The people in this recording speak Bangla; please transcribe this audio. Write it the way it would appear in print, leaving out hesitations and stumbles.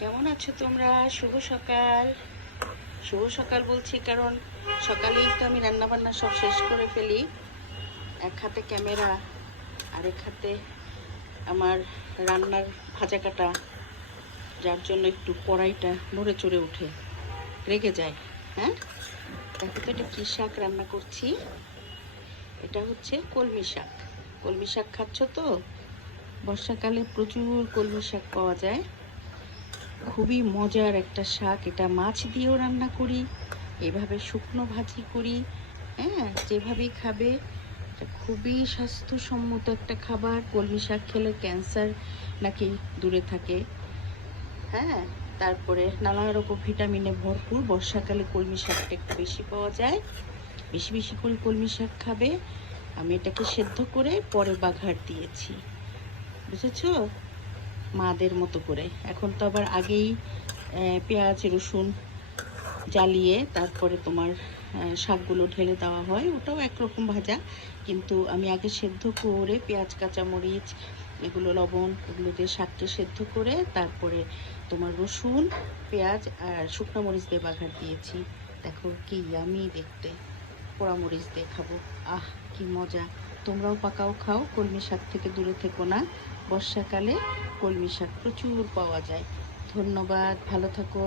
কেমন আছো তোমরা? শুভ সকাল। শুভ সকাল বলছি কারণ সকালেই তো আমি রান্না বান্না সব শেষ করে ফেলি। এক হাতে ক্যামেরা, আরেক হাতে আমার রান্নার ভাজা কাটা, যার জন্য একটু কড়াইটা নড়ে চড়ে উঠে, রেগে যায়। হ্যাঁ, দেখো তো এটা কি শাক রান্না করছি। এটা হচ্ছে কলমি শাক। কলমি শাক খাচ্ছ তো? বর্ষাকালে প্রচুর কলমি শাক পাওয়া যায়। খুবই মজার একটা শাক। এটা মাছ দিয়েও রান্না করি, এভাবে শুকনো ভাজি করি। হ্যাঁ, যেভাবেই খাবে। এটা খুবই স্বাস্থ্যসম্মত একটা খাবার। কলমি শাক খেলে ক্যান্সার নাকি দূরে থাকে। হ্যাঁ, তারপরে নানা রকম ভিটামিনে ভরপুর। বর্ষাকালে কলমি শাকটা একটু বেশি পাওয়া যায়। বেশি বেশি করে কলমি শাক খাবে। আমি এটাকে সেদ্ধ করে পরে বাঘার দিয়েছি, বুঝেছো? মাদের মতো করে। এখন তো আবার আগেই পেঁয়াজ রসুন জ্বালিয়ে তারপরে তোমার শাকগুলো ঢেলে দেওয়া হয়, ওটাও একরকম ভাজা। কিন্তু আমি আগে সেদ্ধ করে পেঁয়াজ কাঁচামরিচ এগুলো লবণ এগুলো দিয়ে শাকটা সেদ্ধ করে তারপরে তোমার রসুন পেঁয়াজ আর শুকনো মরিচ দিয়ে বাঘার দিয়েছি। দেখো কি আমি দেখতে। পোড়া মরিচ দিয়ে খাবো। আহ, কি মজা! তোমরাও পাকাও খাও, কলমি শাক থেকে দূরে থেকো না। বর্ষাকালে কলমি শাক প্রচুর পাওয়া যায়। ধন্যবাদ, ভালো থাকো।